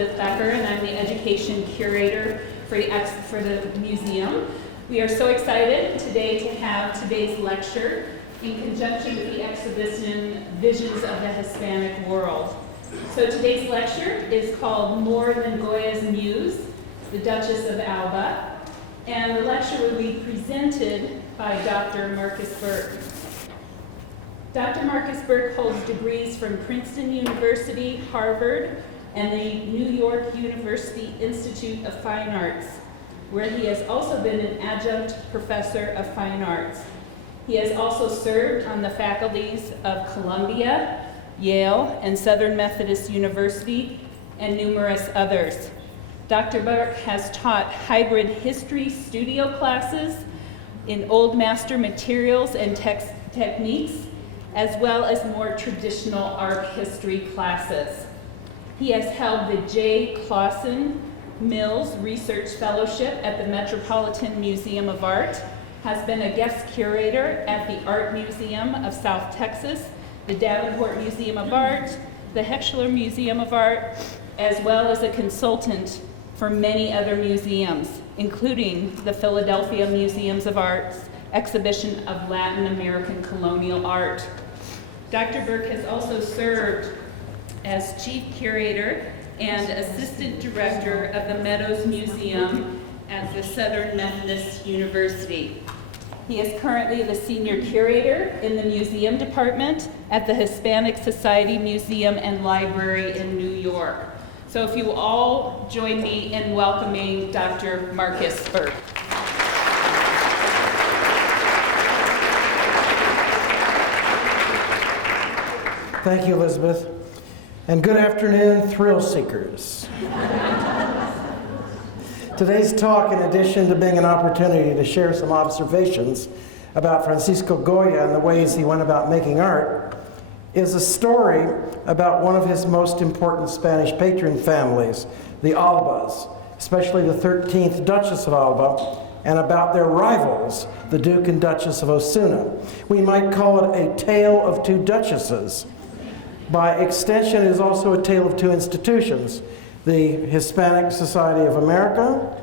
Elizabeth Becker, and I'm the Education Curator for the museum. We are so excited today to have today's lecture in conjunction with the exhibition Visions of the Hispanic World. So today's lecture is called More Than Goya's Muse, the Duchess of Alba, and the lecture will be presented by Dr. Marcus Burke. Dr. Marcus Burke holds degrees from Princeton University, Harvard, and the New York University Institute of Fine Arts, where he has also been an adjunct professor of fine arts. He has also served on the faculties of Columbia, Yale, and Southern Methodist University, and numerous others. Dr. Burke has taught hybrid history studio classes in old master materials and techniques, as well as more traditional art history classes. He has held the J. Clausen Mills Research Fellowship at the Metropolitan Museum of Art, has been a guest curator at the Art Museum of South Texas, the Davenport Museum of Art, the Heckscher Museum of Art, as well as a consultant for many other museums, including the Philadelphia Museums of Art's exhibition of Latin American colonial art. Dr. Burke has also served as chief curator and assistant director of the Meadows Museum at the Southern Methodist University. He is currently the senior curator in the museum department at the Hispanic Society Museum and Library in New York. So if you all join me in welcoming Dr. Marcus Burke. Thank you, Elizabeth. And good afternoon, thrill seekers. Today's talk, in addition to being an opportunity to share some observations about Francisco Goya and the ways he went about making art, is a story about one of his most important Spanish patron families, the Albas, especially the 13th Duchess of Alba, and about their rivals, the Duke and Duchess of Osuna. We might call it a tale of two duchesses. By extension, it is also a tale of two institutions, the Hispanic Society of America,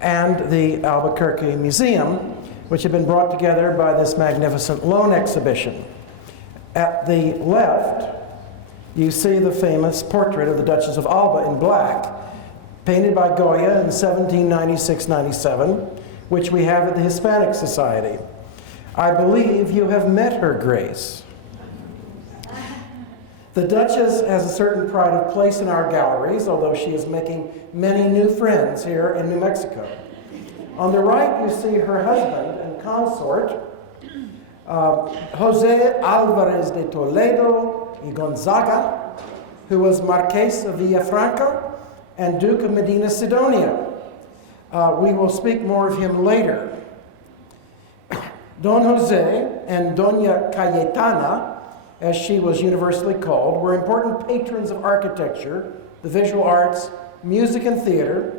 and the Albuquerque Museum, which have been brought together by this magnificent loan exhibition. At the left, you see the famous portrait of the Duchess of Alba in black, painted by Goya in 1796-97, which we have at the Hispanic Society. I believe you have met her grace. The Duchess has a certain pride of place in our galleries, although she is making many new friends here in New Mexico. On the right, you see her husband and consort, Jose Alvarez de Toledo y Gonzaga, who was Marqués of Villafranca and Duke of Medina Sidonia. We will speak more of him later. Don Jose and Doña Cayetana, as she was universally called, were important patrons of architecture, the visual arts, music, and theater,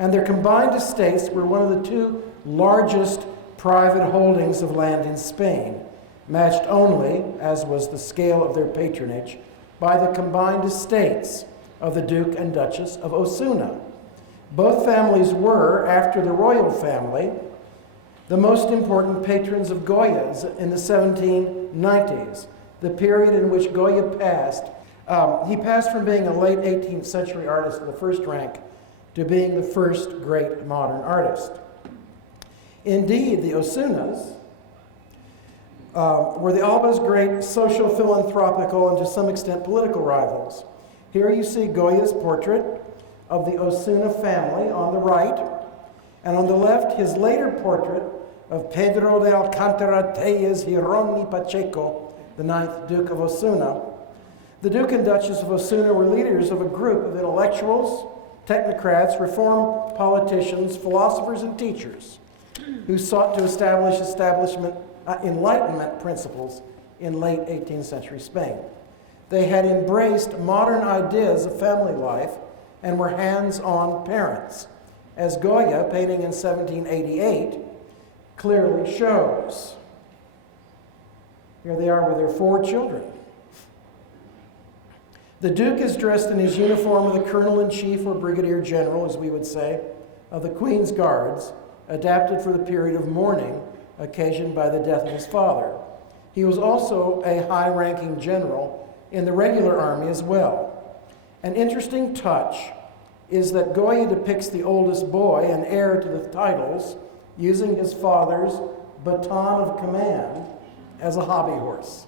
and their combined estates were one of the two largest private holdings of land in Spain, matched only, as was the scale of their patronage, by the combined estates of the Duke and Duchess of Osuna. Both families were, after the royal family, the most important patrons of Goya's in the 1790s, the period in which Goya passed. He passed from being a late 18th century artist in the first rank to being the first great modern artist. Indeed, the Osunas were the Alba's great social, philanthropical, and to some extent political rivals. Here you see Goya's portrait of the Osuna family on the right, and on the left, his later portrait of Pedro de Alcántara Tellez Girón y Pacheco, the 9th Duke of Osuna. The Duke and Duchess of Osuna were leaders of a group of intellectuals, technocrats, reform politicians, philosophers, and teachers who sought to establish Enlightenment principles in late 18th century Spain. They had embraced modern ideas of family life and were hands-on parents, as Goya, painting in 1788, clearly shows. Here they are with their 4 children. The Duke is dressed in his uniform of the Colonel-in-Chief, or Brigadier General, as we would say, of the Queen's Guards, adapted for the period of mourning occasioned by the death of his father. He was also a high-ranking general in the regular army as well. An interesting touch is that Goya depicts the oldest boy and heir to the titles using his father's baton of command as a hobby horse.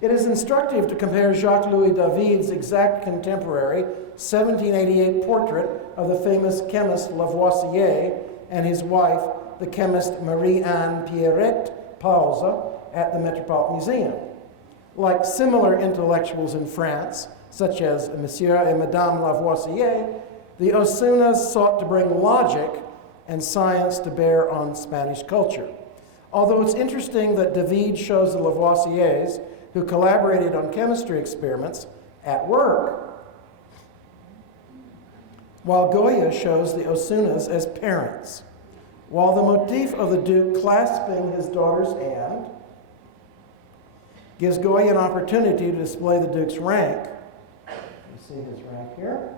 It is instructive to compare Jacques-Louis David's exact contemporary 1788 portrait of the famous chemist Lavoisier and his wife, the chemist Marie-Anne Pierrette Pauza, at the Metropolitan Museum. Like similar intellectuals in France, such as Monsieur and Madame Lavoisier, the Osunas sought to bring logic and science to bear on Spanish culture. Although it's interesting that David shows the Lavoisiers, who collaborated on chemistry experiments, at work, while Goya shows the Osunas as parents. While the motif of the Duke clasping his daughter's hand gives Goya an opportunity to display the Duke's rank, you see his rank here,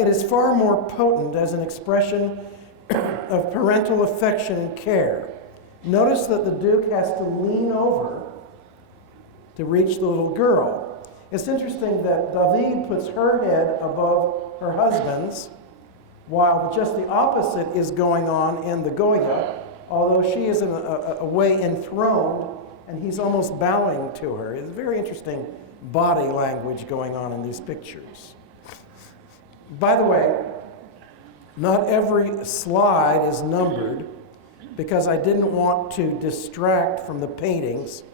it is far more potent as an expression of parental affection and care. Notice that the Duke has to lean over to reach the little girl. It's interesting that David puts her head above her husband's, while just the opposite is going on in the Goya, although she is in a way enthroned and he's almost bowing to her. It's very interesting body language going on in these pictures. By the way, not every slide is numbered because I didn't want to distract from the paintings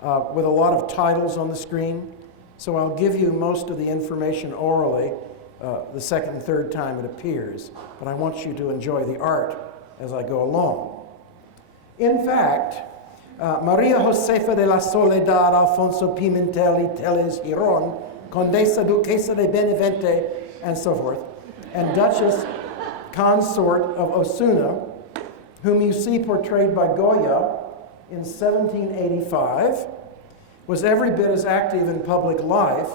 with a lot of titles on the screen. So I'll give you most of the information orally the second and third time it appears, but I want you to enjoy the art as I go along. In fact, Maria Josefa de la Soledad Alfonso Pimentel y Teles Giron, Condesa Duquesa de Benavente, and so forth, and Duchess Consort of Osuna, whom you see portrayed by Goya in 1785, was every bit as active in public life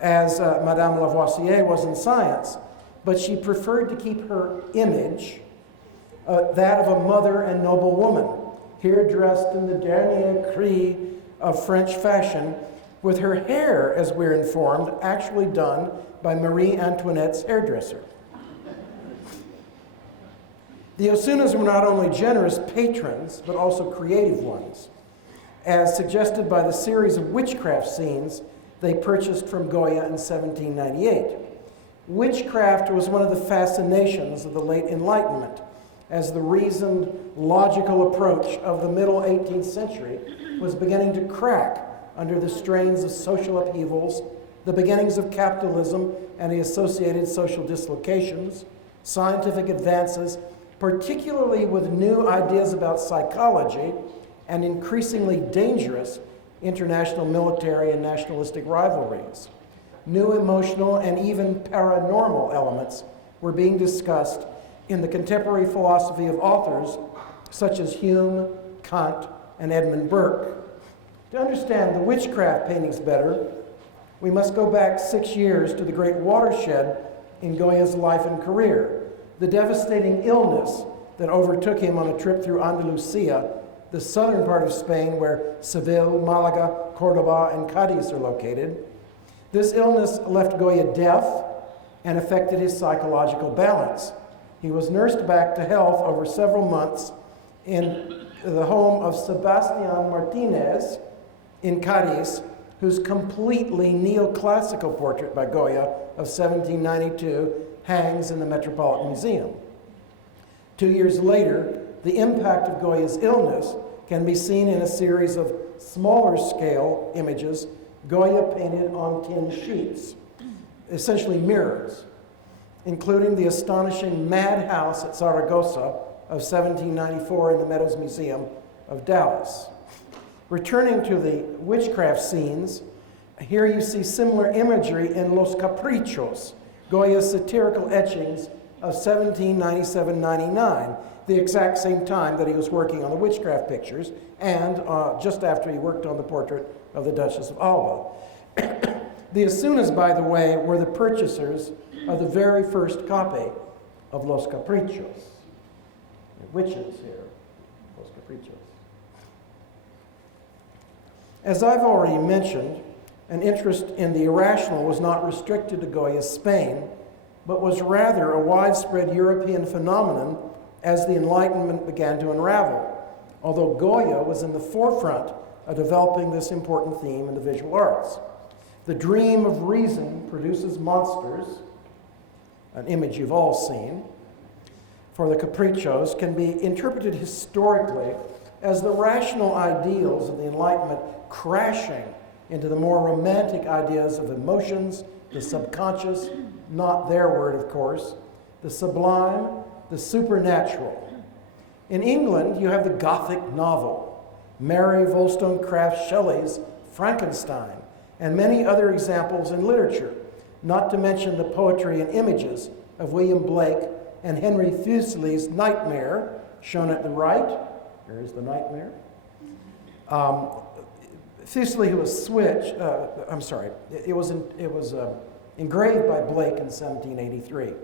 as Madame Lavoisier was in science, but she preferred to keep her image that of a mother and noble woman, here dressed in the dernier cri of French fashion, with her hair, as we're informed, actually done by Marie Antoinette's hairdresser. The Osunas were not only generous patrons, but also creative ones, as suggested by the series of witchcraft scenes they purchased from Goya in 1798. Witchcraft was one of the fascinations of the late Enlightenment, as the reasoned, logical approach of the middle 18th century was beginning to crack under the strains of social upheavals, the beginnings of capitalism and the associated social dislocations, scientific advances, particularly with new ideas about psychology and increasingly dangerous international military and nationalistic rivalries. New emotional and even paranormal elements were being discussed in the contemporary philosophy of authors such as Hume, Kant, and Edmund Burke. To understand the witchcraft paintings better, we must go back 6 years to the great watershed in Goya's life and career, the devastating illness that overtook him on a trip through Andalusia, the southern part of Spain where Seville, Malaga, Cordoba, and Cadiz are located. This illness left Goya deaf and affected his psychological balance. He was nursed back to health over several months in the home of Sebastián Martínez in Cadiz, whose completely neoclassical portrait by Goya of 1792 hangs in the Metropolitan Museum. 2 years later, the impact of Goya's illness can be seen in a series of smaller scale images Goya painted on tin sheets, essentially mirrors, including the astonishing Madhouse at Zaragoza of 1794 in the Meadows Museum of Dallas. Returning to the witchcraft scenes, here you see similar imagery in Los Caprichos, Goya's satirical etchings of 1797-99. the exact same time that he was working on the witchcraft pictures, and just after he worked on the portrait of the Duchess of Alba. The Osunas, by the way, were the purchasers of the very first copy of Los Caprichos. The witches here, Los Caprichos. As I've already mentioned, an interest in the irrational was not restricted to Goya's Spain, but was rather a widespread European phenomenon as the Enlightenment began to unravel, although Goya was in the forefront of developing this important theme in the visual arts. The dream of reason produces monsters, an image you've all seen, for the Caprichos can be interpreted historically as the rational ideals of the Enlightenment crashing into the more romantic ideas of emotions, the subconscious, not their word, of course, the sublime, the supernatural. In England, you have the Gothic novel, Mary Wollstonecraft Shelley's Frankenstein, and many other examples in literature, not to mention the poetry and images of William Blake and Henry Fuseli's Nightmare, shown at the right. Here's the Nightmare. Fuseli, who was it was engraved by Blake in 1783.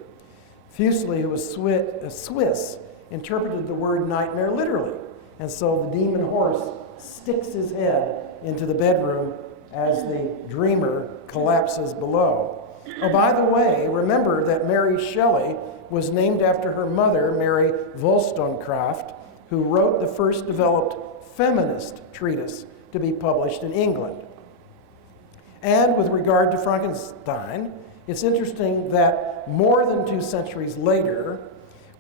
Fuseli, who was Swiss, interpreted the word nightmare literally, and so the demon horse sticks his head into the bedroom as the dreamer collapses below. Oh, by the way, remember that Mary Shelley was named after her mother, Mary Wollstonecraft, who wrote the first developed feminist treatise to be published in England. And with regard to Frankenstein, it's interesting that more than 2 centuries later,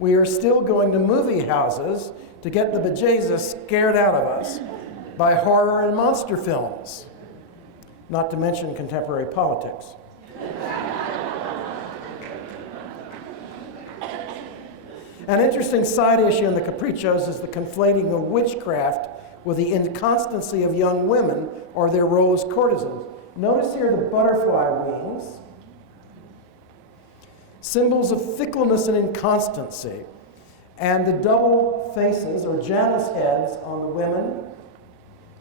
we are still going to movie houses to get the bejesus scared out of us by horror and monster films, not to mention contemporary politics. An interesting side issue in the Caprichos is the conflating of witchcraft with the inconstancy of young women or their role as courtesans. Notice here the butterfly wings, symbols of fickleness and inconstancy, and the double faces or Janus heads on the women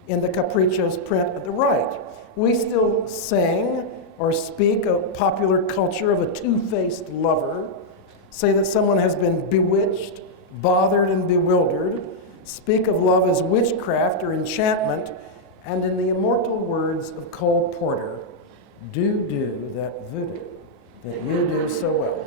in the Caprichos print at the right. We still sing or speak of popular culture of a two-faced lover, say that someone has been bewitched, bothered, and bewildered, speak of love as witchcraft or enchantment, and in the immortal words of Cole Porter, do that voodoo that you do so well.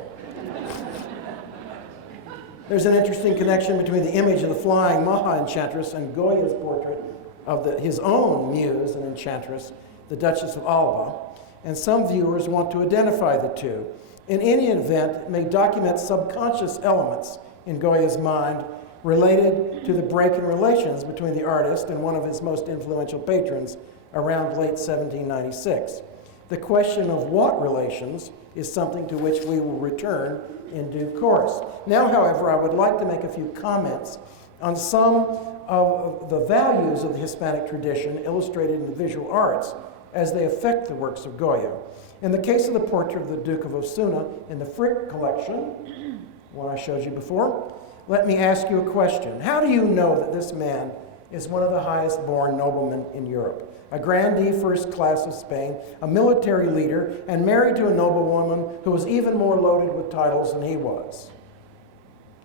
There's an interesting connection between the image of the flying Maja enchantress and Goya's portrait of his own muse and enchantress, the Duchess of Alba, and some viewers want to identify the two. In any event, it may document subconscious elements in Goya's mind related to the break in relations between the artist and one of his most influential patrons around late 1796. The question of what relations is something to which we will return in due course. Now, however, I would like to make a few comments on some of the values of the Hispanic tradition illustrated in the visual arts as they affect the works of Goya. In the case of the portrait of the Duke of Osuna in the Frick collection, one I showed you before, let me ask you a question. How do you know that this man is one of the highest born noblemen in Europe? A grandee first class of Spain, a military leader, and married to a noblewoman who was even more loaded with titles than he was?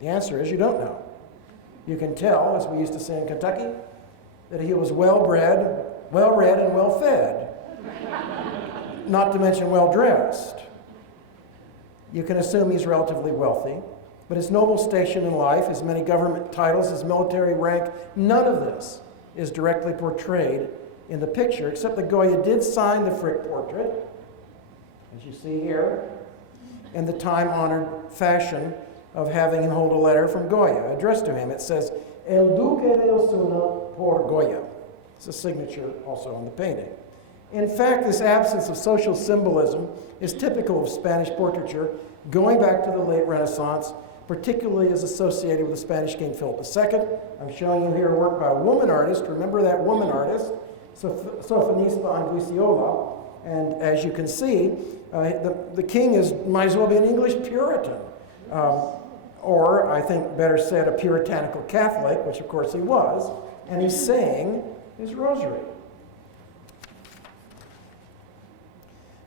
The answer is you don't know. You can tell, as we used to say in Kentucky, that he was well-bred, well-read, and well-fed. Not to mention well-dressed. You can assume he's relatively wealthy, but his noble station in life, his many government titles, his military rank, none of this is directly portrayed in the picture, except that Goya did sign the Frick portrait, as you see here, in the time-honored fashion of having him hold a letter from Goya addressed to him. It says, El Duque de Osuna por Goya. It's a signature also on the painting. In fact, this absence of social symbolism is typical of Spanish portraiture going back to the late Renaissance, particularly as associated with the Spanish King Philip II. I'm showing you here a work by a woman artist. Remember that woman artist, Sofonisba Anguissiola. And as you can see, the king might as well be an English Puritan. or I think better said, a puritanical Catholic, which of course he was, and he's saying his rosary.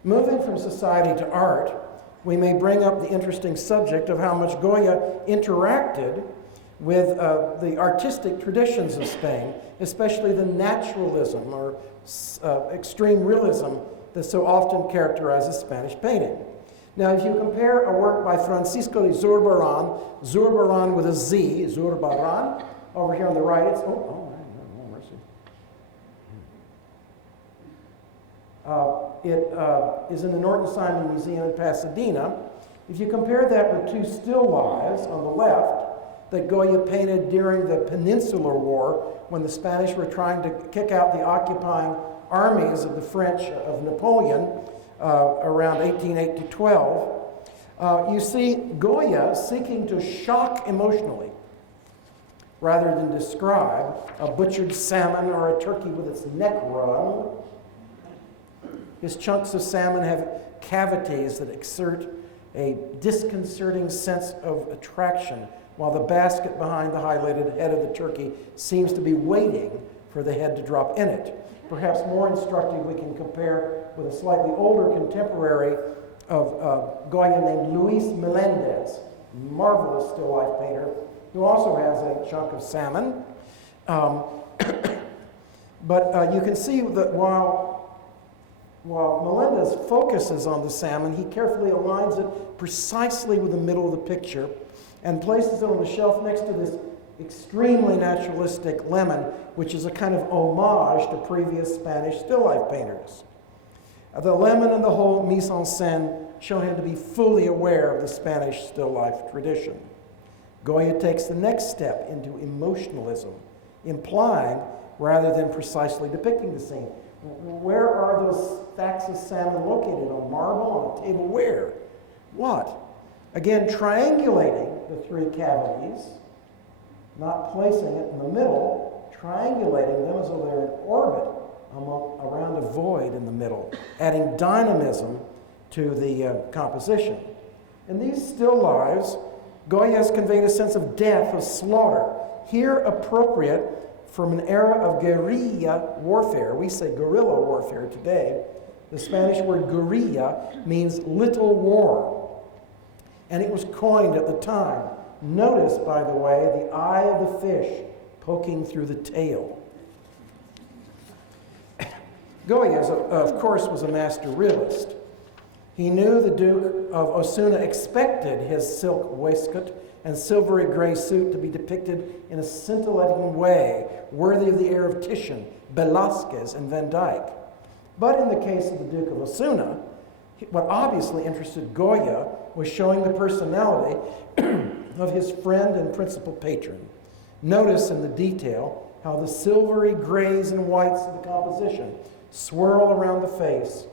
Moving from society to art, we may bring up the interesting subject of how much Goya interacted with the artistic traditions of Spain, especially the naturalism or extreme realism that so often characterizes Spanish painting. Now, if you compare a work by Francisco de Zurbarán with a Z, Zurbarán, over here on the right, it's, oh, mercy. It is in the Norton Simon Museum in Pasadena. If you compare that with two still lives on the left that Goya painted during the Peninsular War when the Spanish were trying to kick out the occupying armies of the French of Napoleon around 1808 to 12, you see Goya seeking to shock emotionally rather than describe a butchered salmon or a turkey with its neck wrung. His chunks of salmon have cavities that exert a disconcerting sense of attraction, while the basket behind the highlighted head of the turkey seems to be waiting for the head to drop in it. Perhaps more instructive, we can compare with a slightly older contemporary of Goya named Luis Melendez, marvelous still life painter, who also has a chunk of salmon. But you can see that while Melendez focuses on the salmon, he carefully aligns it precisely with the middle of the picture and places it on the shelf next to this extremely naturalistic lemon, which is a kind of homage to previous Spanish still life painters. The lemon and the whole mise en scène show him to be fully aware of the Spanish still life tradition. Goya takes the next step into emotionalism, implying rather than precisely depicting the scene. Where are those stacks of salmon located? On marble, on a table? Where? What? Again, triangulating the three cavities, not placing it in the middle, triangulating them as though they're in orbit around a void in the middle, adding dynamism to the composition. In these still lives, Goya has conveyed a sense of death, of slaughter, here appropriate from an era of guerrilla warfare. We say guerrilla warfare today. The Spanish word guerrilla means little war, and it was coined at the time. Notice, by the way, the eye of the fish poking through the tail. Goya, of course, was a master realist. He knew the Duke of Osuna expected his silk waistcoat and silvery gray suit to be depicted in a scintillating way, worthy of the air of Titian, Velázquez, and Van Dyck. But in the case of the Duke of Osuna, what obviously interested Goya was showing the personality of his friend and principal patron. Notice in the detail how the silvery grays and whites of the composition swirl around the face,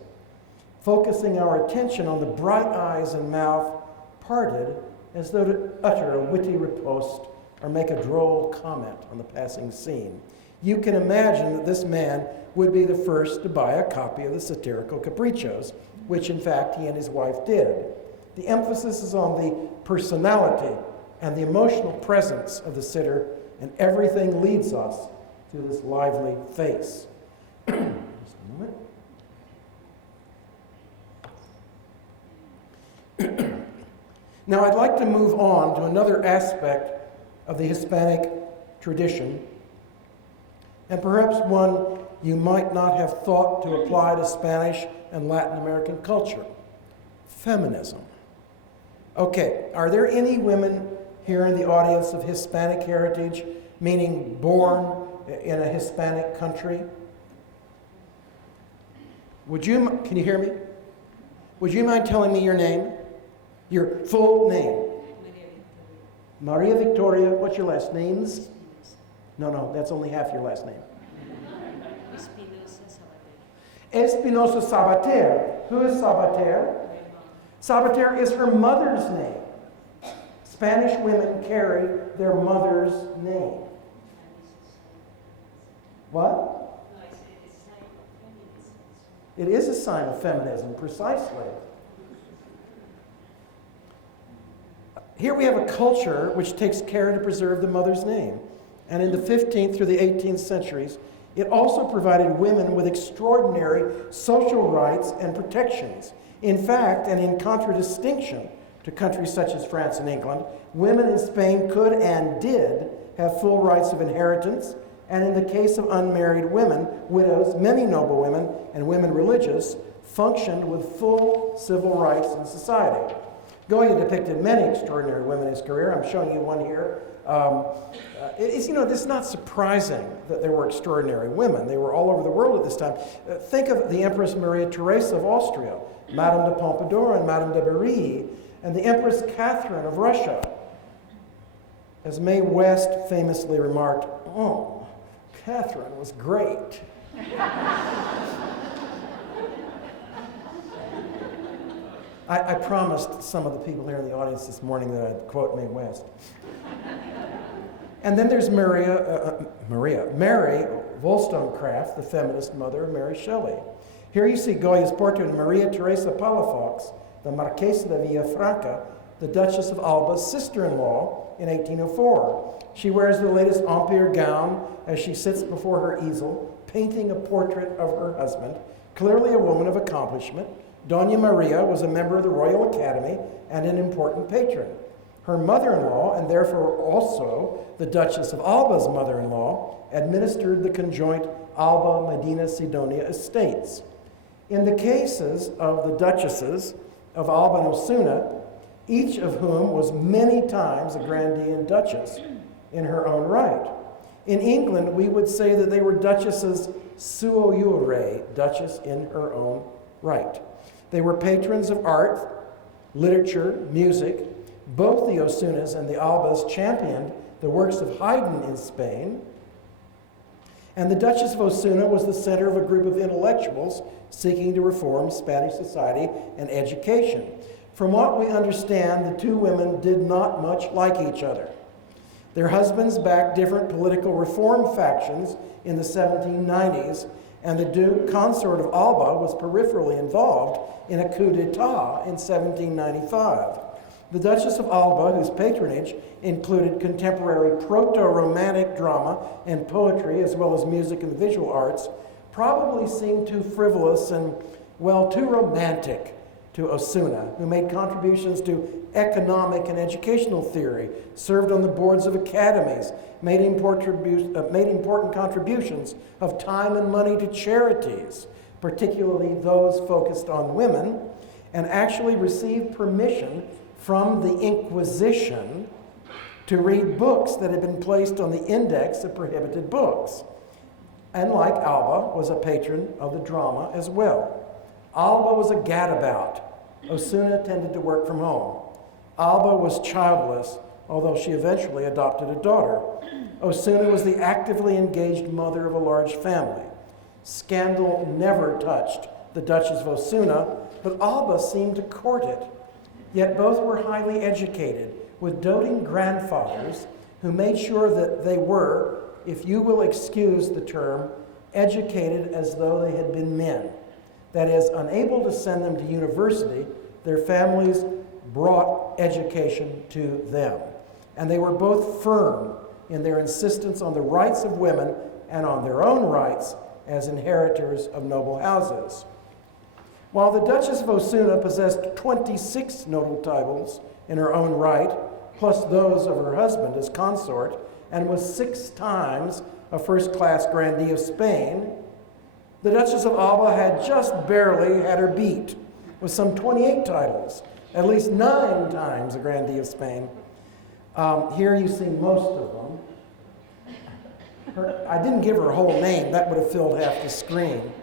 focusing our attention on the bright eyes and mouth parted as though to utter a witty riposte or make a droll comment on the passing scene. You can imagine that this man would be the first to buy a copy of the satirical Caprichos, which in fact he and his wife did. The emphasis is on the personality and the emotional presence of the sitter, and everything leads us to this lively face. Just a moment. Now I'd like to move on to another aspect of the Hispanic tradition, and perhaps one you might not have thought to apply to Spanish and Latin American culture: feminism. Okay, are there any women here in the audience of Hispanic heritage, meaning born in a Hispanic country? Can you hear me? Would you mind telling me your name? Your full name? Maria Victoria. What's your last names? No, that's only half your last name. Espinosa Sabater. Who is Sabater? Sabater is her mother's name. Spanish women carry their mother's name. What? It is a sign of feminism, precisely. Here we have a culture which takes care to preserve the mother's name. And in the 15th through the 18th centuries, it also provided women with extraordinary social rights and protections. In fact, and in contradistinction to countries such as France and England, women in Spain could and did have full rights of inheritance, and in the case of unmarried women, widows, many noble women, and women religious, functioned with full civil rights in society. Goya depicted many extraordinary women in his career. I'm showing you one here. This is not surprising that there were extraordinary women. They were all over the world at this time. Think of the Empress Maria Theresa of Austria, Madame de Pompadour and Madame de Berry, and the Empress Catherine of Russia. As Mae West famously remarked, "Oh, Catherine was great." I promised some of the people here in the audience this morning that I'd quote Mae West. And then there's Mary Wollstonecraft, the feminist mother of Mary Shelley. Here you see Goya's portrait of Maria Teresa Palafox, the Marquesa de Villafranca, the Duchess of Alba's sister-in-law in 1804. She wears the latest Empire gown as she sits before her easel, painting a portrait of her husband, clearly a woman of accomplishment. Doña Maria was a member of the Royal Academy and an important patron. Her mother-in-law, and therefore also the Duchess of Alba's mother-in-law, administered the conjoint Alba Medina Sidonia estates. In the cases of the Duchesses of Alba and Osuna, each of whom was many times a grandee and duchess in her own right. In England, we would say that they were duchesses suo iure, duchess in her own right. They were patrons of art, literature, music. Both the Osunas and the Albas championed the works of Haydn in Spain. And the Duchess of Osuna was the center of a group of intellectuals seeking to reform Spanish society and education. From what we understand, the two women did not much like each other. Their husbands backed different political reform factions in the 1790s, and the Duke consort of Alba was peripherally involved in a coup d'etat in 1795. The Duchess of Alba, whose patronage included contemporary proto-romantic drama and poetry, as well as music and visual arts, probably seemed too frivolous and, too romantic to Osuna, who made contributions to economic and educational theory, served on the boards of academies, made important contributions of time and money to charities, particularly those focused on women, and actually received permission from the Inquisition to read books that had been placed on the index of prohibited books. And like Alba, was a patron of the drama as well. Alba was a gadabout. Osuna tended to work from home. Alba was childless, although she eventually adopted a daughter. Osuna was the actively engaged mother of a large family. Scandal never touched the Duchess of Osuna, but Alba seemed to court it. Yet both were highly educated, with doting grandfathers who made sure that they were, if you will excuse the term, educated as though they had been men. That is, unable to send them to university, their families brought education to them. And they were both firm in their insistence on the rights of women and on their own rights as inheritors of noble houses. While the Duchess of Osuna possessed 26 notable titles in her own right, plus those of her husband as consort, and was 6 times a first-class grandee of Spain, the Duchess of Alba had just barely had her beat, with some 28 titles, at least 9 times a grandee of Spain. Here you see most of them. I didn't give her a whole name. That would have filled half the screen.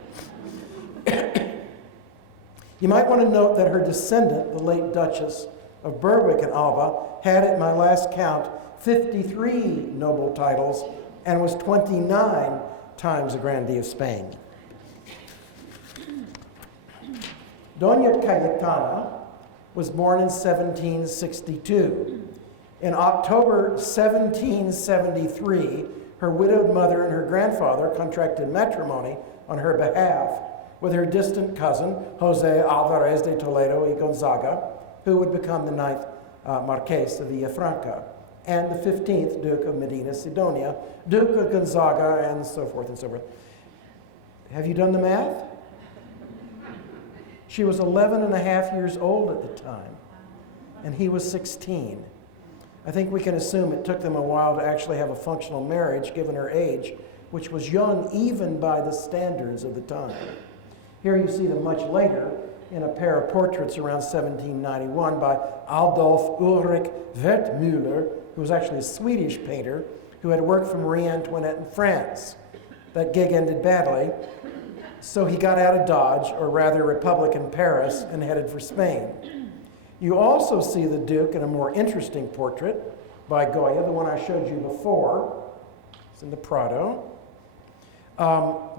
You might want to note that her descendant, the late Duchess of Berwick and Alba, had at my last count 53 noble titles and was 29 times a grandee of Spain. Doña Cayetana was born in 1762. In October 1773, her widowed mother and her grandfather contracted matrimony on her behalf with her distant cousin, Jose Alvarez de Toledo y Gonzaga, who would become the 9th Marquess of Villafranca, and the 15th Duke of Medina Sidonia, Duke of Gonzaga, and so forth and so forth. Have you done the math? She was 11 and a half years old at the time, and he was 16. I think we can assume it took them a while to actually have a functional marriage, given her age, which was young even by the standards of the time. Here you see them much later in a pair of portraits around 1791 by Adolf Ulrich Wertmüller, who was actually a Swedish painter who had worked for Marie Antoinette in France. That gig ended badly, so he got out of Dodge, or rather Republican Paris, and headed for Spain. You also see the Duke in a more interesting portrait by Goya, the one I showed you before. It's in the Prado.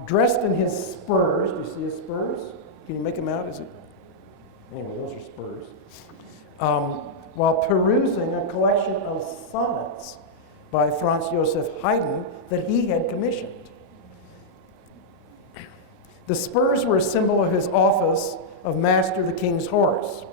Dressed in his spurs. Do you see his spurs? Can you make them out? Is it? Anyway, those are spurs. While perusing a collection of sonnets by Franz Joseph Haydn that he had commissioned. The spurs were a symbol of his office of Master of the King's Horse.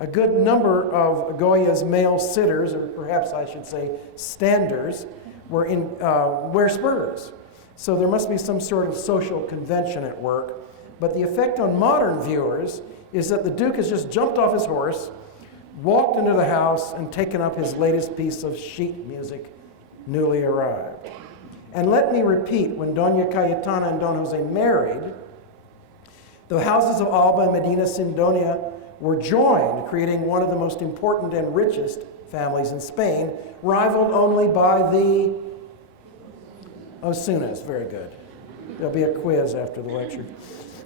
A good number of Goya's male sitters, or perhaps I should say standers, wear spurs. So there must be some sort of social convention at work. But the effect on modern viewers is that the Duke has just jumped off his horse, walked into the house, and taken up his latest piece of sheet music, newly arrived. And let me repeat, when Doña Cayetana and Don Jose married, the houses of Alba and Medina Sidonia were joined, creating one of the most important and richest families in Spain, rivaled only by the Osunas. Very good. There'll be a quiz after the lecture.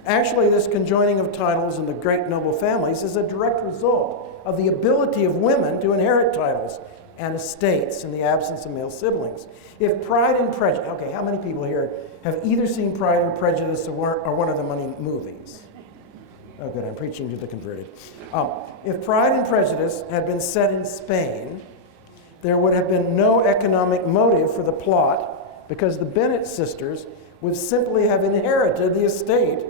Actually, this conjoining of titles in the great noble families is a direct result of the ability of women to inherit titles and estates in the absence of male siblings. If Pride and Prejudice, okay, how many people here have either seen Pride or Prejudice or one of the money movies? Oh, good, I'm preaching to the converted. If Pride and Prejudice had been set in Spain, there would have been no economic motive for the plot because the Bennet sisters would simply have inherited the estate,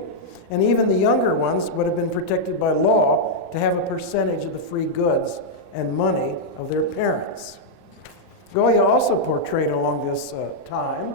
and even the younger ones would have been protected by law to have a percentage of the free goods and money of their parents. Goya also portrayed along this time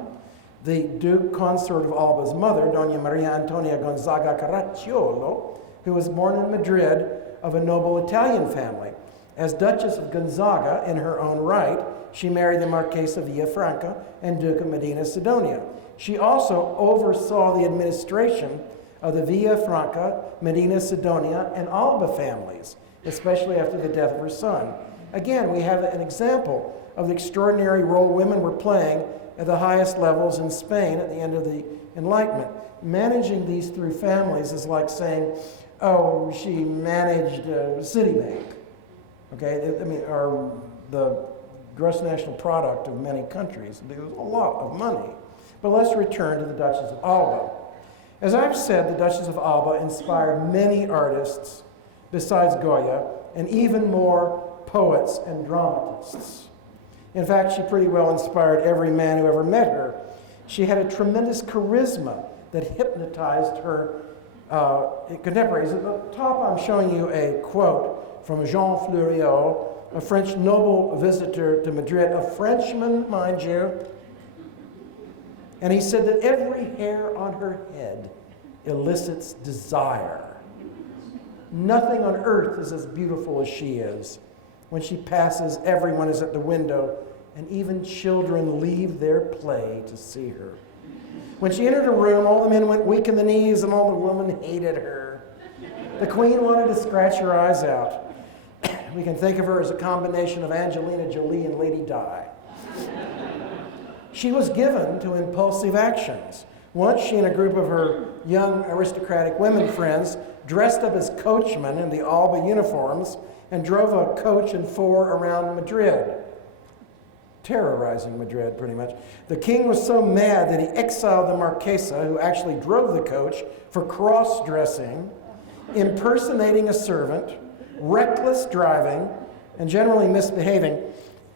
the Duke consort of Alba's mother, Doña Maria Antonia Gonzaga Caracciolo, who was born in Madrid of a noble Italian family. As Duchess of Gonzaga in her own right, she married the Marquess of Villafranca and Duke of Medina Sidonia. She also oversaw the administration of the Villafranca, Medina Sidonia, and Alba families, especially after the death of her son. Again, we have an example of the extraordinary role women were playing at the highest levels in Spain at the end of the Enlightenment. Managing these through families is like saying, oh, she managed Citibank, okay? I mean, or the gross national product of many countries. There was a lot of money. But let's return to the Duchess of Alba. As I've said, the Duchess of Alba inspired many artists besides Goya, and even more poets and dramatists. In fact, she pretty well inspired every man who ever met her. She had a tremendous charisma that hypnotized her contemporaries. At the top, I'm showing you a quote from Jean Fleuriot, a French noble visitor to Madrid, a Frenchman, mind you. And he said that every hair on her head elicits desire. Nothing on earth is as beautiful as she is. When she passes, everyone is at the window, and even children leave their play to see her. When she entered a room, all the men went weak in the knees, and all the women hated her. The queen wanted to scratch her eyes out. We can think of her as a combination of Angelina Jolie and Lady Di. She was given to impulsive actions. Once she and a group of her young aristocratic women friends dressed up as coachmen in the Alba uniforms and drove a coach and four around Madrid, terrorizing Madrid pretty much. The king was so mad that he exiled the Marquesa, who actually drove the coach, for cross-dressing, impersonating a servant, reckless driving, and generally misbehaving.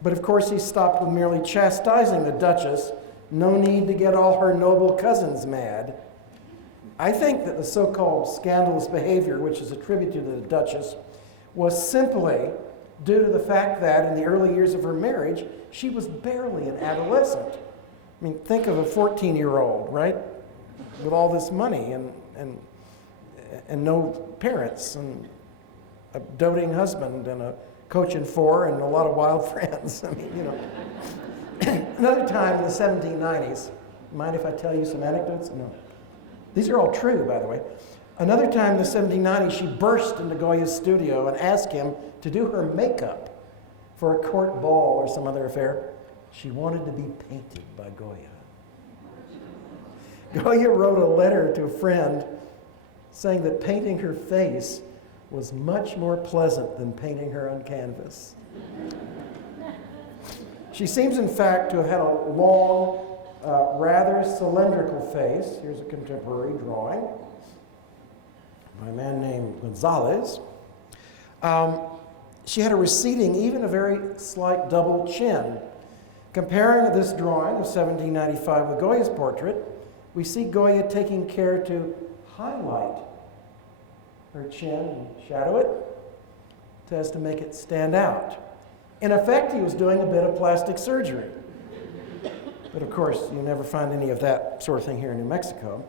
But of course he stopped with merely chastising the Duchess. No need to get all her noble cousins mad. I think that the so-called scandalous behavior, which is attributed to the Duchess, was simply due to the fact that in the early years of her marriage, she was barely an adolescent. I mean, think of a 14-year-old, right? With all this money and no parents and a doting husband and a coach in four and a lot of wild friends. I mean, you know. Another time in the 1790s, mind if I tell you some anecdotes? No. These are all true, by the way. Another time in the 1790s, she burst into Goya's studio and asked him to do her makeup for a court ball or some other affair. She wanted to be painted by Goya. Goya wrote a letter to a friend saying that painting her face was much more pleasant than painting her on canvas. She seems, in fact, to have had a long, rather cylindrical face. Here's a contemporary drawing by a man named Gonzalez. She had a receding, even a very slight double chin. Comparing this drawing of 1795 with Goya's portrait, we see Goya taking care to highlight her chin and shadow it so as to make it stand out. In effect, he was doing a bit of plastic surgery. But of course, you'll never find any of that sort of thing here in New Mexico.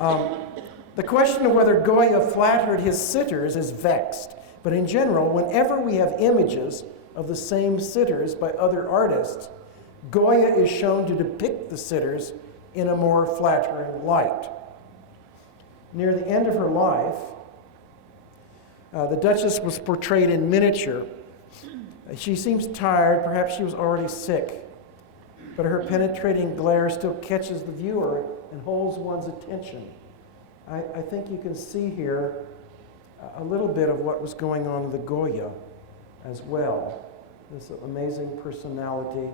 The question of whether Goya flattered his sitters is vexed. But in general, whenever we have images of the same sitters by other artists, Goya is shown to depict the sitters in a more flattering light. Near the end of her life, the Duchess was portrayed in miniature. She seems tired, perhaps she was already sick, but her penetrating glare still catches the viewer and holds one's attention. I think you can see here a little bit of what was going on with the Goya as well. This amazing personality,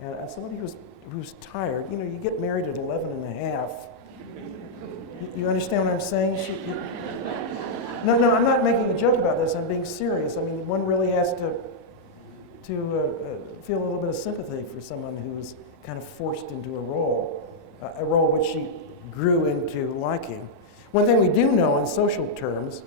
and somebody who's tired. You know, you get married at 11 and a half. You understand what I'm saying? No, I'm not making a joke about this. I'm being serious. I mean, one really has to feel a little bit of sympathy for someone who was kind of forced into a role which she grew into liking. One thing we do know in social terms,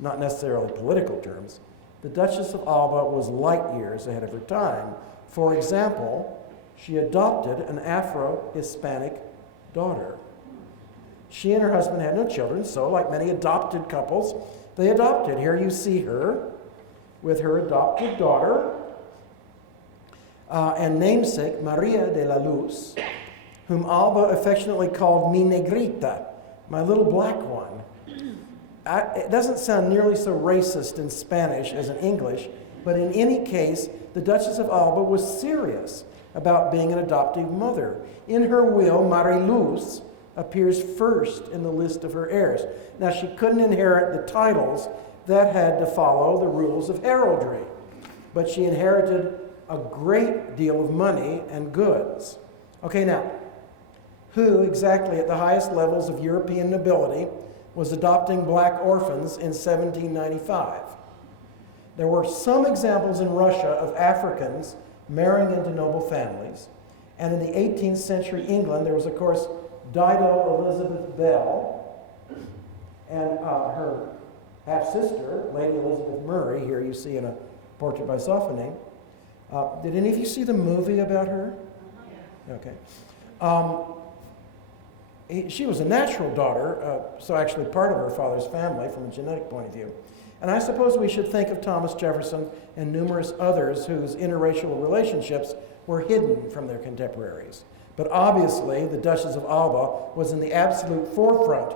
not necessarily political terms, the Duchess of Alba was light years ahead of her time. For example, she adopted an Afro-Hispanic daughter. She and her husband had no children, so like many adopted couples, they adopted. Here you see her with her adopted daughter and namesake Maria de la Luz, whom Alba affectionately called mi negrita, my little black one. It doesn't sound nearly so racist in Spanish as in English, but in any case, the Duchess of Alba was serious about being an adoptive mother. In her will, Mariluz appears first in the list of her heirs. Now, she couldn't inherit the titles that had to follow the rules of heraldry, but she inherited a great deal of money and goods. Okay, now, who exactly at the highest levels of European nobility was adopting black orphans in 1795? There were some examples in Russia of Africans marrying into noble families, and in the 18th century England, there was, of course, Dido Elizabeth Bell and her half-sister, Lady Elizabeth Murray. Here you see in a portrait by Sophonie. Did any of you see the movie about her? Okay. She was a natural daughter, so actually part of her father's family from a genetic point of view. And I suppose we should think of Thomas Jefferson and numerous others whose interracial relationships were hidden from their contemporaries. But obviously, the Duchess of Alba was in the absolute forefront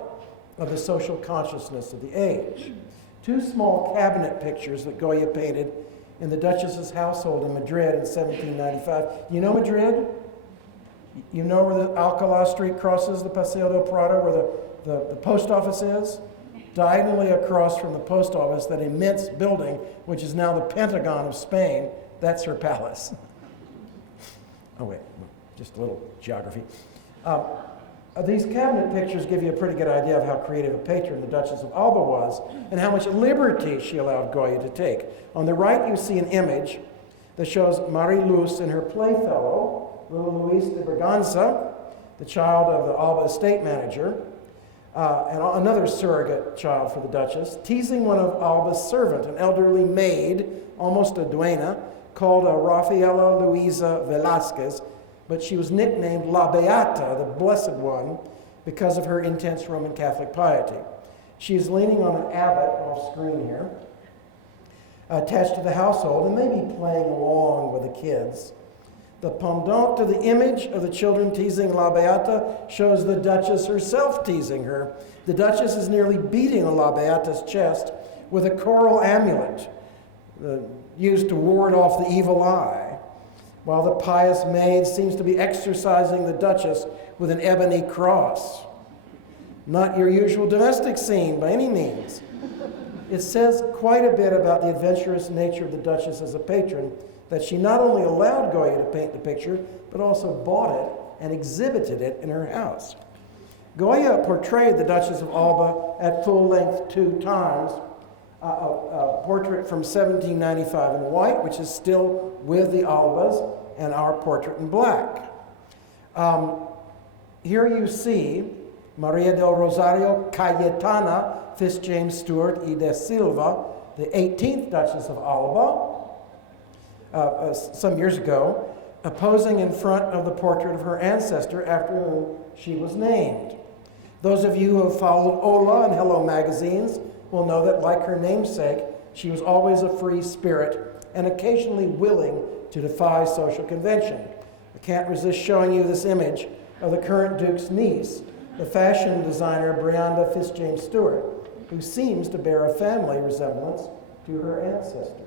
of the social consciousness of the age. Two small cabinet pictures that Goya painted in the Duchess's household in Madrid in 1795. You know Madrid? You know where the Alcalá Street crosses the Paseo del Prado, where the post office is? Diagonally across from the post office, that immense building, which is now the Pentagon of Spain, that's her palace. Oh, wait, just a little geography. These cabinet pictures give you a pretty good idea of how creative a patron the Duchess of Alba was and how much liberty she allowed Goya to take. On the right, you see an image that shows Mariluz and her playfellow, little Luis de Braganza, the child of the Alba estate manager. and another surrogate child for the Duchess, teasing one of Alba's servant, an elderly maid, almost a duena, called Rafaela Luisa Velasquez, but she was nicknamed La Beata, the Blessed One, because of her intense Roman Catholic piety. She is leaning on an abbot off screen here, attached to the household, and maybe playing along with the kids. The pendant to the image of the children teasing La Beata shows the Duchess herself teasing her. The Duchess is nearly beating on La Beata's chest with a coral amulet used to ward off the evil eye, while the pious maid seems to be exorcising the Duchess with an ebony cross. Not your usual domestic scene by any means. It says quite a bit about the adventurous nature of the Duchess as a patron that she not only allowed Goya to paint the picture, but also bought it and exhibited it in her house. Goya portrayed the Duchess of Alba at full length 2 times, a portrait from 1795 in white, which is still with the Albas, and our portrait in black. Here you see Maria del Rosario Cayetana Fitzjames Stuart y de Silva, the 18th Duchess of Alba, some years ago, posing in front of the portrait of her ancestor after whom she was named. Those of you who have followed Ola and Hello magazines will know that, like her namesake, she was always a free spirit and occasionally willing to defy social convention. I can't resist showing you this image of the current Duke's niece, the fashion designer Brianda Fitzjames Stewart, who seems to bear a family resemblance to her ancestor.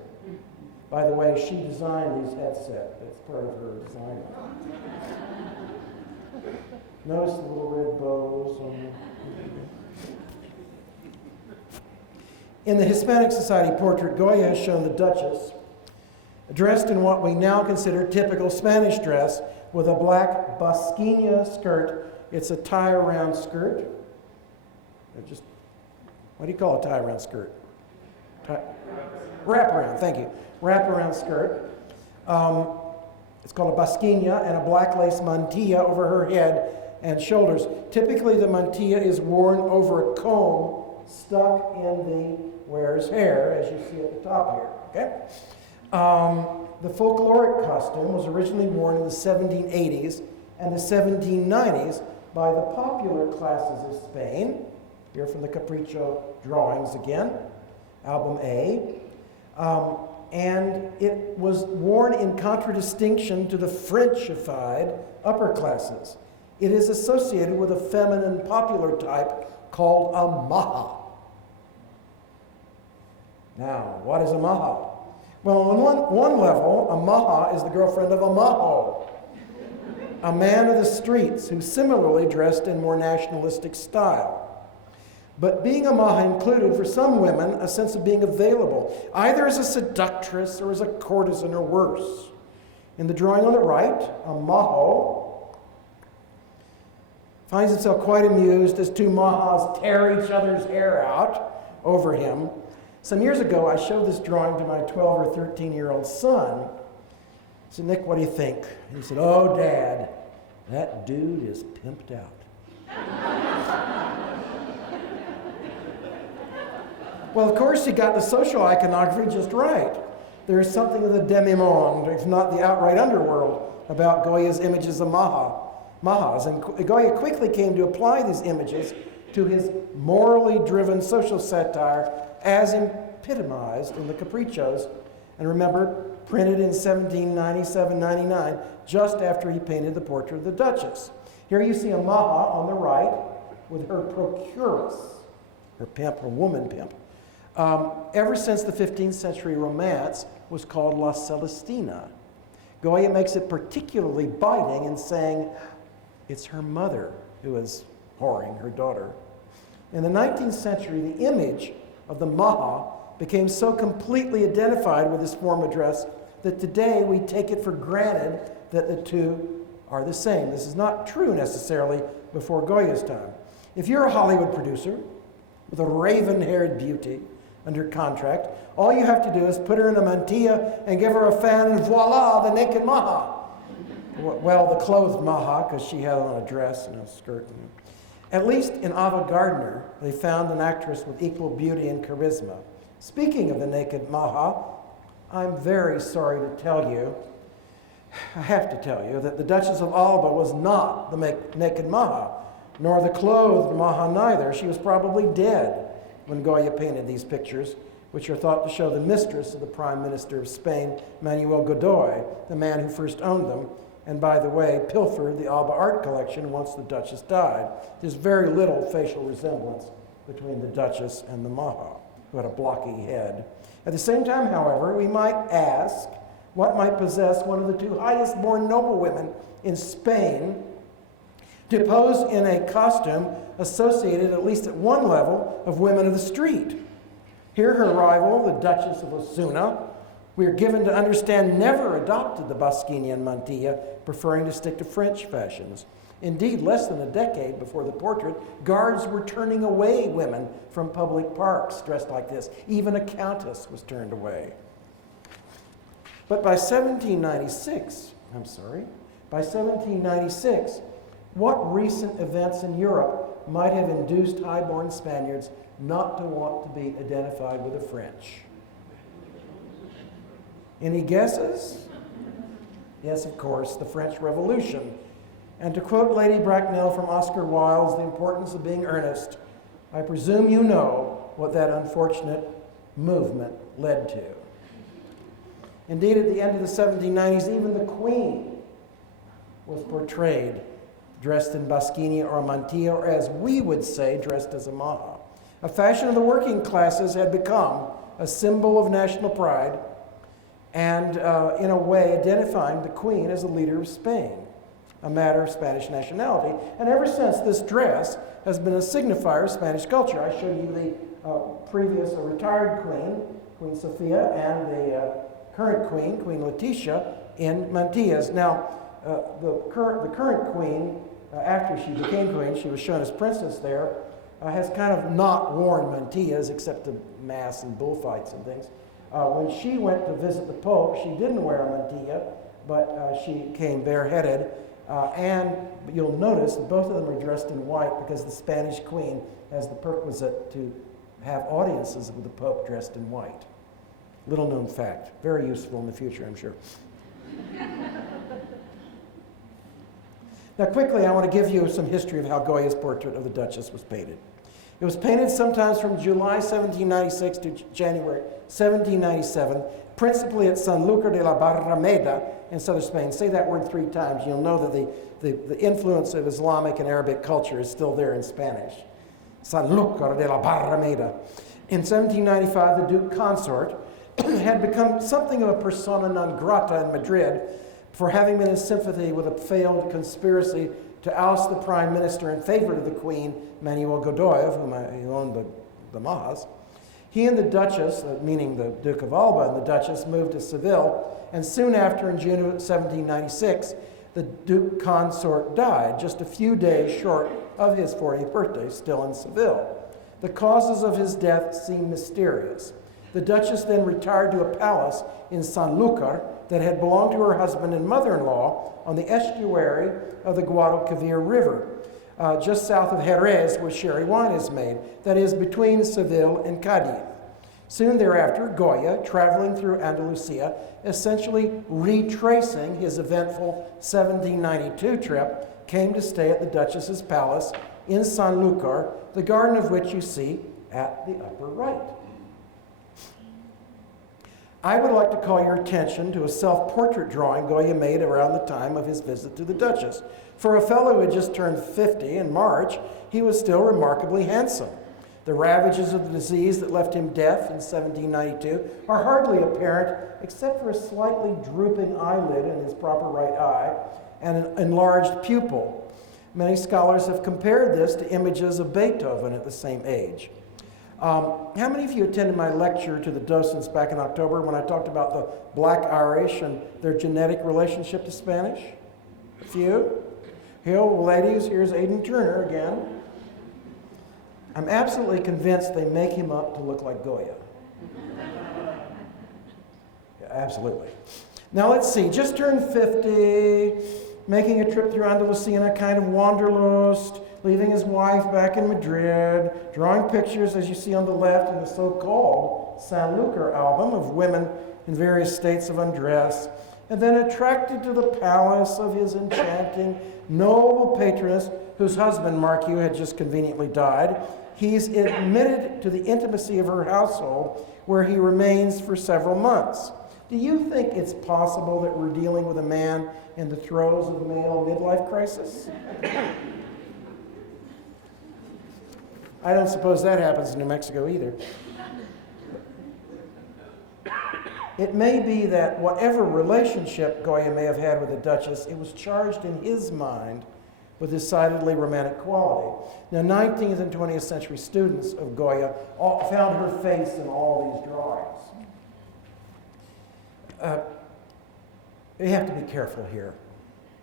By the way, she designed these headsets. That's part of her design. Notice the little red bows on them. In the Hispanic Society portrait, Goya has shown the Duchess dressed in what we now consider typical Spanish dress with a black basquina skirt. It's a tie-around skirt. What do you call a tie-around skirt? Wraparound, thank you. Wraparound skirt. It's called a basquina, and a black lace mantilla over her head and shoulders. Typically, the mantilla is worn over a comb stuck in the wearer's hair, as you see at the top here. Okay? The folkloric costume was originally worn in the 1780s and the 1790s by the popular classes of Spain. Here from the Capriccio drawings again, album A. And it was worn in contradistinction to the Frenchified upper classes. It is associated with a feminine popular type called a Maja. Now, what is a Maja? Well, on one level, a Maja is the girlfriend of a Majo, a man of the streets who similarly dressed in more nationalistic style. But being a Maja included, for some women, a sense of being available, either as a seductress or as a courtesan or worse. In the drawing on the right, a Majo finds himself quite amused as 2 Majas tear each other's hair out over him. Some years ago, I showed this drawing to my 12 or 13-year-old son. I said, "Nick, what do you think?" He said, "Oh, Dad, that dude is pimped out." Well, of course, he got the social iconography just right. There is something of the demi-monde, if not the outright underworld, about Goya's images of Majas. And Goya quickly came to apply these images to his morally driven social satire as epitomized in the Capriccios. And remember, printed in 1797-99, just after he painted the portrait of the Duchess. Here you see a Maja on the right with her procuress, her pimp, her woman pimp. Ever since the 15th century romance was called La Celestina. Goya makes it particularly biting in saying it's her mother who is whoring her daughter. In the 19th century, the image of the Maja became so completely identified with this form of dress that today we take it for granted that the two are the same. This is not true necessarily before Goya's time. If you're a Hollywood producer with a raven-haired beauty under contract, all you have to do is put her in a mantilla and give her a fan, and voila, the naked Maja. Well, the clothed Maja, because she had on a dress and a skirt. At least in Ava Gardner, they found an actress with equal beauty and charisma. Speaking of the naked Maja, I'm very sorry to tell you, I have to tell you, that the Duchess of Alba was not the naked Maja, nor the clothed Maja neither. She was probably dead when Goya painted these pictures, which are thought to show the mistress of the Prime Minister of Spain, Manuel Godoy, the man who first owned them, and by the way, pilfered the Alba art collection once the Duchess died. There's very little facial resemblance between the Duchess and the Maja, who had a blocky head. At the same time, however, we might ask what might possess one of the two highest born noblewomen in Spain to pose in a costume associated, at least at one level, of women of the street. Here her rival, the Duchess of Osuna, we are given to understand never adopted the Basquinian mantilla, preferring to stick to French fashions. Indeed, less than a decade before the portrait, guards were turning away women from public parks dressed like this. Even a countess was turned away. But by 1796, what recent events in Europe might have induced high-born Spaniards not to want to be identified with the French? Any guesses? Yes, of course, the French Revolution. And to quote Lady Bracknell from Oscar Wilde's The Importance of Being Earnest, I presume you know what that unfortunate movement led to. Indeed, at the end of the 1790s, even the Queen was portrayed dressed in Basquinia or mantilla, or as we would say, dressed as a Maja. A fashion of the working classes had become a symbol of national pride and, in a way, identifying the Queen as a leader of Spain, a matter of Spanish nationality. And ever since, this dress has been a signifier of Spanish culture. I showed you the previous retired Queen, Queen Sofia, and the current Queen, Queen Leticia, in mantillas. Now, the current Queen, after she became Queen, she was shown as princess there, has kind of not worn mantillas except to mass and bullfights and things. When she went to visit the Pope, she didn't wear a mantilla, but she came bareheaded. And you'll notice that both of them are dressed in white because the Spanish Queen has the perquisite to have audiences with the Pope dressed in white. Little known fact. Very useful in the future, I'm sure. Now, quickly, I want to give you some history of how Goya's portrait of the Duchess was painted. It was painted sometimes from July 1796 to January 1797, principally at Sanlúcar de la Barrameda in southern Spain. Say that word 3 times. You'll know that the influence of Islamic and Arabic culture is still there in Spanish. Sanlúcar de la Barrameda. In 1795, the Duke Consort had become something of a persona non grata in Madrid for having been in sympathy with a failed conspiracy to oust the prime minister in favor of the Queen, Manuel Godoy, of whom he owned the Majas. He and the Duchess, meaning the Duke of Alba and the Duchess, moved to Seville, and soon after, in June of 1796, the Duke Consort died, just a few days short of his 40th birthday, still in Seville. The causes of his death seem mysterious. The Duchess then retired to a palace in Sanlúcar that had belonged to her husband and mother-in-law on the estuary of the Guadalquivir River, just south of Jerez, where sherry wine is made, that is, between Seville and Cadiz. Soon thereafter, Goya, traveling through Andalusia, essentially retracing his eventful 1792 trip, came to stay at the Duchess's palace in Sanlúcar, the garden of which you see at the upper right. I would like to call your attention to a self-portrait drawing Goya made around the time of his visit to the Duchess. For a fellow who had just turned 50 in March, he was still remarkably handsome. The ravages of the disease that left him deaf in 1792 are hardly apparent except for a slightly drooping eyelid in his proper right eye and an enlarged pupil. Many scholars have compared this to images of Beethoven at the same age. How many of you attended my lecture to the docents back in October when I talked about the Black Irish and their genetic relationship to Spanish? A few? Here, ladies, here's Aidan Turner again. I'm absolutely convinced they make him up to look like Goya. Yeah, absolutely. Now let's see, just turned 50, making a trip through Andalusia in a kind of wanderlust, leaving his wife back in Madrid, drawing pictures, as you see on the left, in the so-called San Lucar album of women in various states of undress, and then attracted to the palace of his enchanting, noble patroness, whose husband, mark you, had just conveniently died. He's admitted to the intimacy of her household, where he remains for several months. Do you think it's possible that we're dealing with a man in the throes of the male midlife crisis? I don't suppose that happens in New Mexico either. It may be that whatever relationship Goya may have had with the Duchess, it was charged in his mind with decidedly romantic quality. Now, 19th and 20th century students of Goya found her face in all these drawings. You have to be careful here.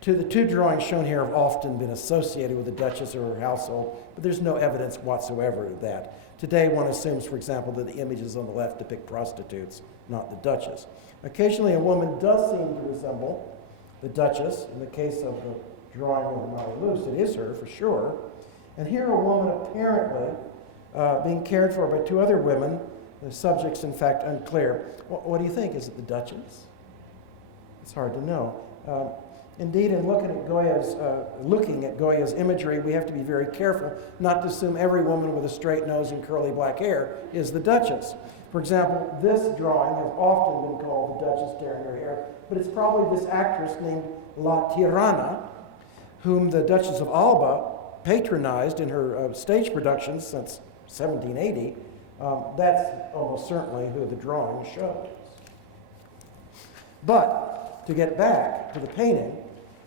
The two drawings shown here have often been associated with the Duchess or her household, but there's no evidence whatsoever of that. Today, one assumes, for example, that the images on the left depict prostitutes, not the Duchess. Occasionally, a woman does seem to resemble the Duchess. In the case of the drawing of Maja, it is her for sure. And here, a woman apparently being cared for by two other women. The subject's, in fact, unclear. What do you think? Is it the Duchess? It's hard to know. Indeed, in looking at Goya's imagery, we have to be very careful not to assume every woman with a straight nose and curly black hair is the Duchess. For example, this drawing has often been called the Duchess tearing her hair, but it's probably this actress named La Tirana, whom the Duchess of Alba patronized in her stage productions since 1780. That's almost certainly who the drawing shows. But to get back to the painting,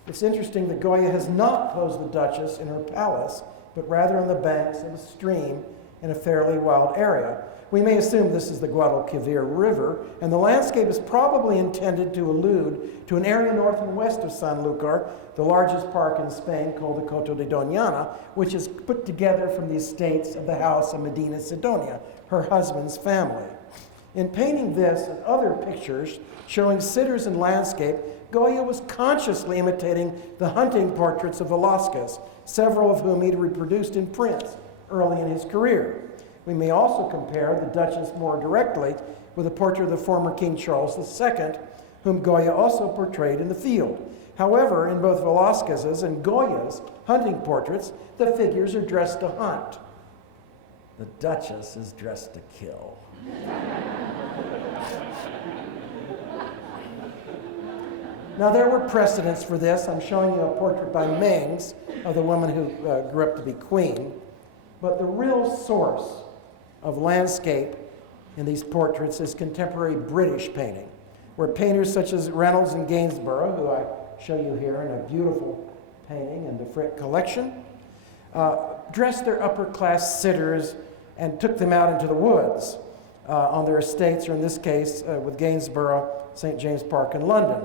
it's interesting that Goya has not posed the Duchess in her palace, but rather on the banks of a stream in a fairly wild area. We may assume this is the Guadalquivir River, and the landscape is probably intended to allude to an area north and west of Sanlúcar, the largest park in Spain called the Coto de Doñana, which is put together from the estates of the house of Medina Sidonia, her husband's family. In painting this and other pictures showing sitters in landscape, Goya was consciously imitating the hunting portraits of Velázquez, several of whom he'd reproduced in prints early in his career. We may also compare the Duchess more directly with a portrait of the former King Charles II, whom Goya also portrayed in the field. However, in both Velázquez's and Goya's hunting portraits, the figures are dressed to hunt. The Duchess is dressed to kill. Now, there were precedents for this. I'm showing you a portrait by Mengs of the woman who grew up to be queen. But the real source of landscape in these portraits is contemporary British painting, where painters such as Reynolds and Gainsborough, who I show you here in a beautiful painting in the Frick collection, dressed their upper-class sitters and took them out into the woods on their estates, or in this case, with Gainsborough, St. James Park in London.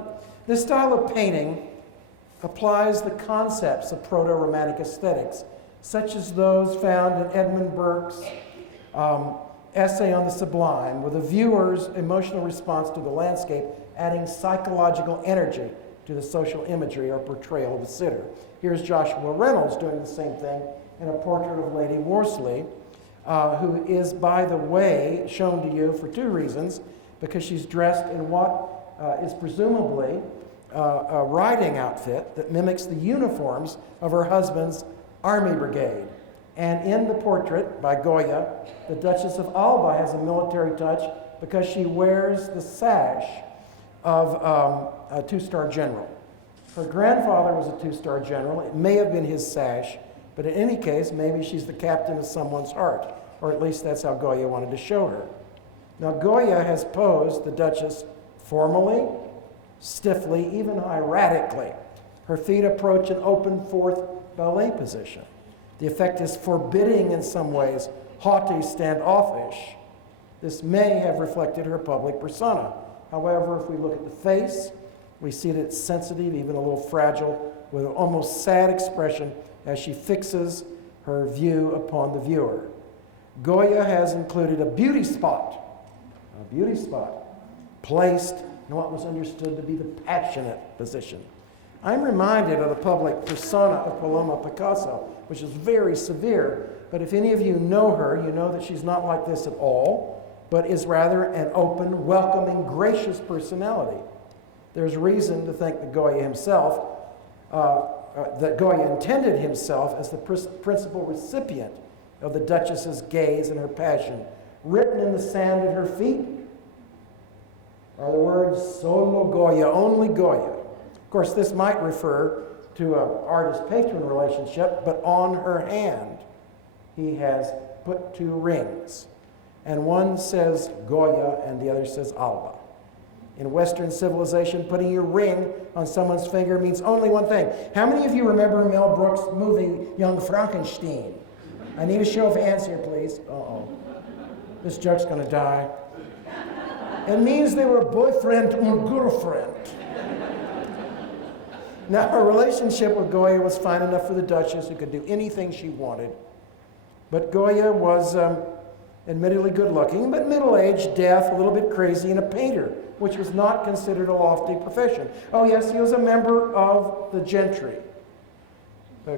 This style of painting applies the concepts of proto-romantic aesthetics, such as those found in Edmund Burke's essay on the sublime, with the viewer's emotional response to the landscape adding psychological energy to the social imagery or portrayal of the sitter. Here's Joshua Reynolds doing the same thing in a portrait of Lady Worsley, who is, by the way, shown to you for two reasons, because she's dressed in what is presumably a riding outfit that mimics the uniforms of her husband's army brigade. And in the portrait by Goya, the Duchess of Alba has a military touch because she wears the sash of a two-star general. Her grandfather was a two-star general. It may have been his sash, but in any case, maybe she's the captain of someone's heart, or at least that's how Goya wanted to show her. Now, Goya has posed the Duchess formally, stiffly, even hieratically. Her feet approach an open fourth ballet position. The effect is forbidding in some ways, haughty, standoffish. This may have reflected her public persona. However, if we look at the face, we see that it's sensitive, even a little fragile, with an almost sad expression as she fixes her view upon the viewer. Goya has included a beauty spot, placed in what was understood to be the passionate position. I'm reminded of the public persona of Paloma Picasso, which is very severe, but if any of you know her, you know that she's not like this at all, but is rather an open, welcoming, gracious personality. There's reason to think that Goya himself, that Goya intended himself as the principal recipient of the Duchess's gaze and her passion. Written in the sand at her feet are the words, "Solo Goya," only Goya. Of course, this might refer to an artist-patron relationship, but on her hand, he has put 2 rings. And one says Goya and the other says Alba. In Western civilization, putting your ring on someone's finger means only one thing. How many of you remember Mel Brooks' movie, Young Frankenstein? I need a show of hands here, please. Uh-oh. This joke's going to die. It means they were boyfriend and girlfriend. Now, her relationship with Goya was fine enough for the Duchess, who could do anything she wanted. But Goya was admittedly good-looking, but middle-aged, deaf, a little bit crazy, and a painter, which was not considered a lofty profession. Oh, yes, he was a member of the gentry.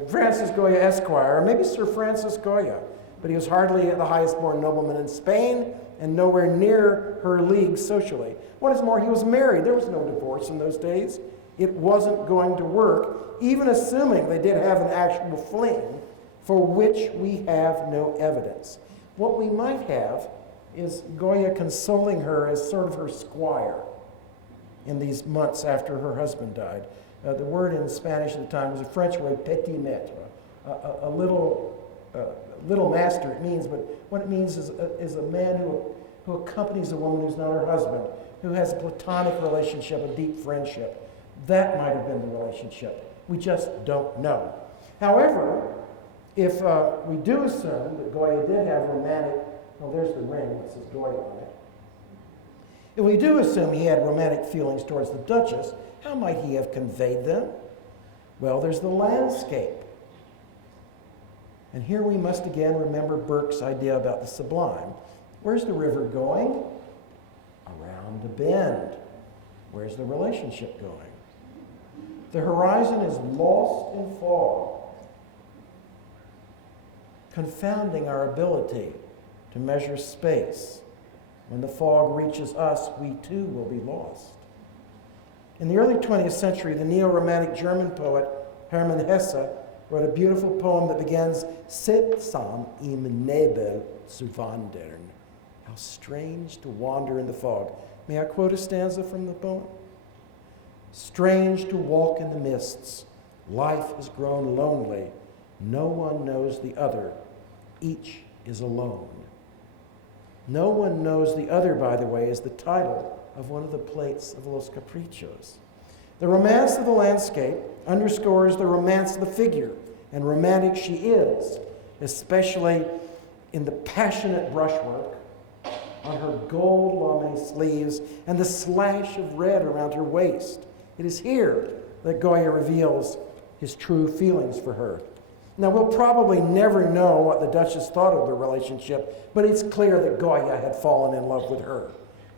Francis Goya Esquire, or maybe Sir Francis Goya, but he was hardly the highest-born nobleman in Spain and nowhere near her league socially. What is more, he was married. There was no divorce in those days. It wasn't going to work, even assuming they did have an actual fling, for which we have no evidence. What we might have is Goya consoling her as sort of her squire in these months after her husband died. The word in Spanish at the time was a French word, petit maître, a little master it means, but what it means is a man who accompanies a woman who's not her husband, who has a platonic relationship, a deep friendship. That might have been the relationship. We just don't know. However, if we do assume that Goya did have romantic, well, there's the ring that says Goya on it. If we do assume he had romantic feelings towards the Duchess, how might he have conveyed them? Well, there's the landscape. And here we must again remember Burke's idea about the sublime. Where's the river going? Around a bend. Where's the relationship going? The horizon is lost in fog, confounding our ability to measure space. When the fog reaches us, we too will be lost. In the early 20th century, the neo-romantic German poet Hermann Hesse wrote a beautiful poem that begins, "Seltsam im Nebel zu wandern." How strange to wander in the fog. May I quote a stanza from the poem? Strange to walk in the mists. Life has grown lonely. No one knows the other. Each is alone. No one knows the other, by the way, is the title of one of the plates of Los Caprichos. The romance of the landscape underscores the romance of the figure, and romantic she is, especially in the passionate brushwork on her gold lame sleeves and the slash of red around her waist. It is here that Goya reveals his true feelings for her. Now, we'll probably never know what the Duchess thought of the relationship, but it's clear that Goya had fallen in love with her.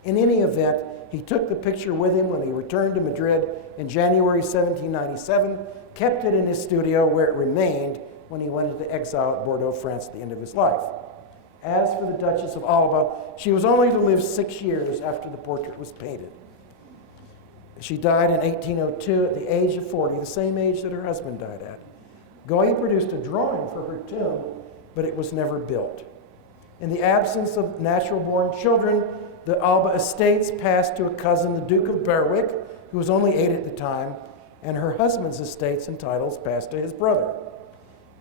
In any event, he took the picture with him when he returned to Madrid in January 1797, kept it in his studio where it remained when he went into exile at Bordeaux, France at the end of his life. As for the Duchess of Alba, she was only to live 6 years after the portrait was painted. She died in 1802 at the age of 40, the same age that her husband died at. Goya produced a drawing for her tomb, but it was never built. In the absence of natural-born children, the Alba estates passed to a cousin, the Duke of Berwick, who was only 8 at the time, and her husband's estates and titles passed to his brother.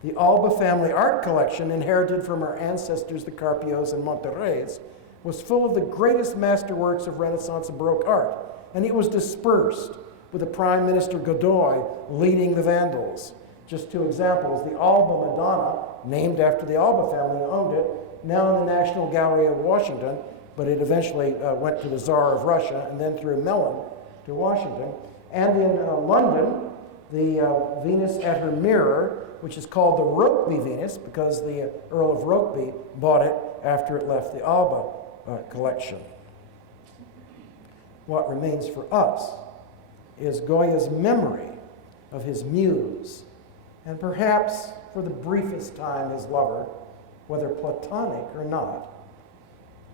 The Alba family art collection, inherited from her ancestors, the Carpios and Monterreys, was full of the greatest masterworks of Renaissance and Baroque art, and it was dispersed, with the Prime Minister Godoy leading the Vandals. Just 2 examples. The Alba Madonna, named after the Alba family who owned it, now in the National Gallery of Washington, but it eventually went to the Tsar of Russia and then through Mellon to Washington. And in London, the Venus at her mirror, which is called the Rokeby Venus because the Earl of Rokeby bought it after it left the Alba collection. What remains for us is Goya's memory of his muse, and perhaps for the briefest time his lover, whether platonic or not.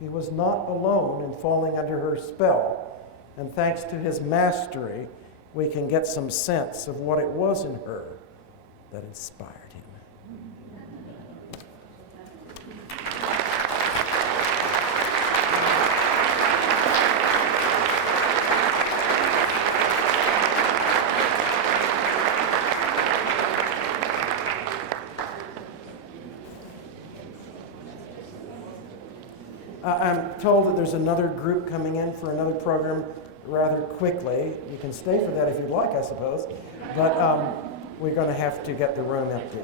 He was not alone in falling under her spell, and thanks to his mastery, we can get some sense of what it was in her that inspired him. I'm told that there's another group coming in for another program rather quickly. You can stay for that if you'd like, I suppose. But we're going to have to get the room empty.